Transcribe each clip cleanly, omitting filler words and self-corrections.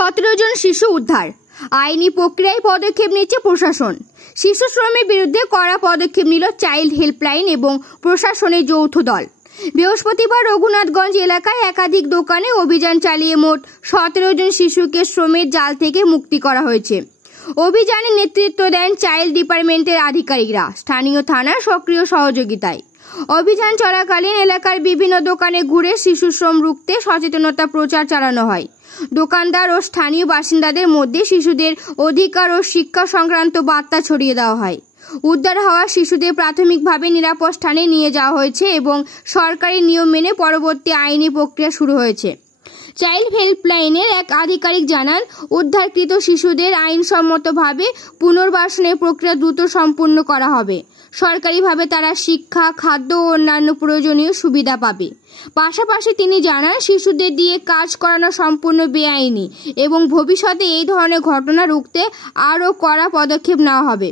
17 জন শিশু উদ্ধার। আইনি প্রক্রিয়ায় পদক্ষেপ নিচ্ছে প্রশাসন। শিশু শ্রমের বিরুদ্ধে কড়া পদক্ষেপ নিল চাইল্ড হেল্পলাইন এবং প্রশাসনের যৌথ দল। বৃহস্পতিবার রঘুনাথগঞ্জ এলাকায় একাধিক দোকানে অভিযান চালিয়ে মোট 17 জন শিশুকে শ্রমের জাল থেকে মুক্তি করা হয়েছে। অভিযানে নেতৃত্ব দেন চাইল্ড ডিপার্টমেন্টের আধিকারিকরা স্থানীয় থানার সক্রিয় সহযোগিতায়। অভিযান চলাকালীন এলাকার বিভিন্ন দোকানে ঘুরে শিশু শ্রম রুখতে সচেতনতা প্রচার চালানো হয়। দোকানদার ও স্থানীয় বাসিন্দাদের মধ্যে শিশুদের অধিকার ও শিক্ষা সংক্রান্ত বার্তা ছড়িয়ে দেওয়া হয়। উদ্ধার হওয়া শিশুদের প্রাথমিকভাবে নিরাপদ স্থানে নিয়ে যাওয়া হয়েছে এবং সরকারি নিয়ম মেনে পরবর্তী আইনি প্রক্রিয়া শুরু হয়েছে। চাইল্ড হেল্পলাইনের এক আধিকারিক জানান, উদ্ধারকৃত শিশুদের আইনসম্মতভাবে পুনর্বাসনের প্রক্রিয়া দ্রুত সম্পূর্ণ করা হবে। সরকারিভাবে তারা শিক্ষা, খাদ্য ও অন্যান্য প্রয়োজনীয় সুবিধা পাবে। পাশাপাশি তিনি জানান, শিশুদের দিয়ে কাজ করানো সম্পূর্ণ বেআইনি এবং ভবিষ্যতে এই ধরনের ঘটনা রুখতে আরও কড়া পদক্ষেপ নেওয়া হবে।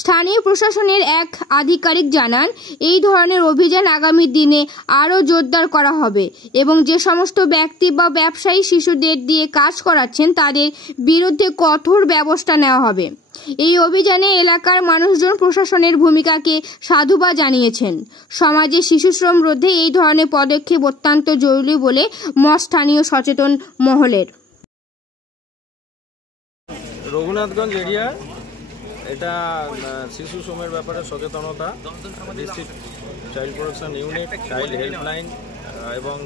স্থানীয় প্রশাসনের এক আধিকারিক জানান, এই ধরনের অভিযান আগামী দিনে আরও জোরদার করা হবে এবং যে সমস্ত ব্যক্তি বা ব্যবসায়ী শিশুদের দিয়ে কাজ করাচ্ছেন তাদের বিরুদ্ধে কঠোর ব্যবস্থা নেওয়া হবে। এই অভিযানে এলাকার মানুষজন প্রশাসনের ভূমিকাকে সাধুবাদ জানিয়েছেন। সমাজে শিশু শ্রম রোধে এই ধরনের পদক্ষেপ অত্যন্ত জরুরি বলে মত স্থানীয় সচেতন মহলের। রঘুনাথগঞ্জ এরিয়া এটা শিশু শ্রমের ব্যাপারে সচেতনতা, district child protection unit, child helpline এবং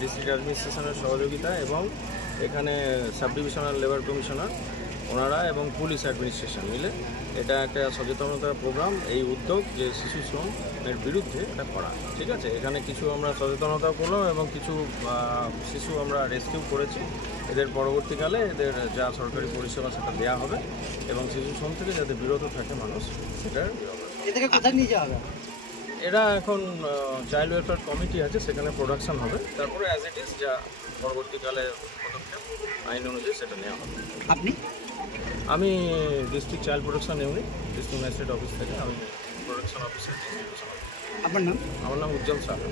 ডিস্ট্রিক্ট অ্যাডমিনিস্ট্রেশনের সহযোগিতা এবং এখানে সাব ডিভিশনাল লেবার কমিশনার ওনারা এবং পুলিশ অ্যাডমিনিস্ট্রেশন মিলে এটা একটা সচেতনতার প্রোগ্রাম। এই উদ্যোগ যে শিশু শ্রমের বিরুদ্ধে এটা করা, ঠিক আছে। এখানে কিছু আমরা সচেতনতা করলাম এবং কিছু শিশু আমরা রেস্কিউ করেছি। এদের পরবর্তীকালে এদের যা সরকারি পরিষেবা সেটা দেওয়া হবে এবং শিশু শ্রম থেকে যাতে বিরত থাকে মানুষ সেটার এদেরকে কোথায় নিয়ে যাওয়া হবে? এরা এখন চাইল্ড ওয়েলফেয়ার কমিটি আছে, সেখানে প্রোডাকশন হবে, তারপরে অ্যাজ ইট ইজ যা পরবর্তীকালে পদক্ষেপ আইন অনুযায়ী সেটা নেওয়া হবে। আমি district child protection unit, district magistrate office থেকে আমি প্রোটেকশন অফিসার। আপনার নাম? আমার নাম উজ্জ্বল সাহা।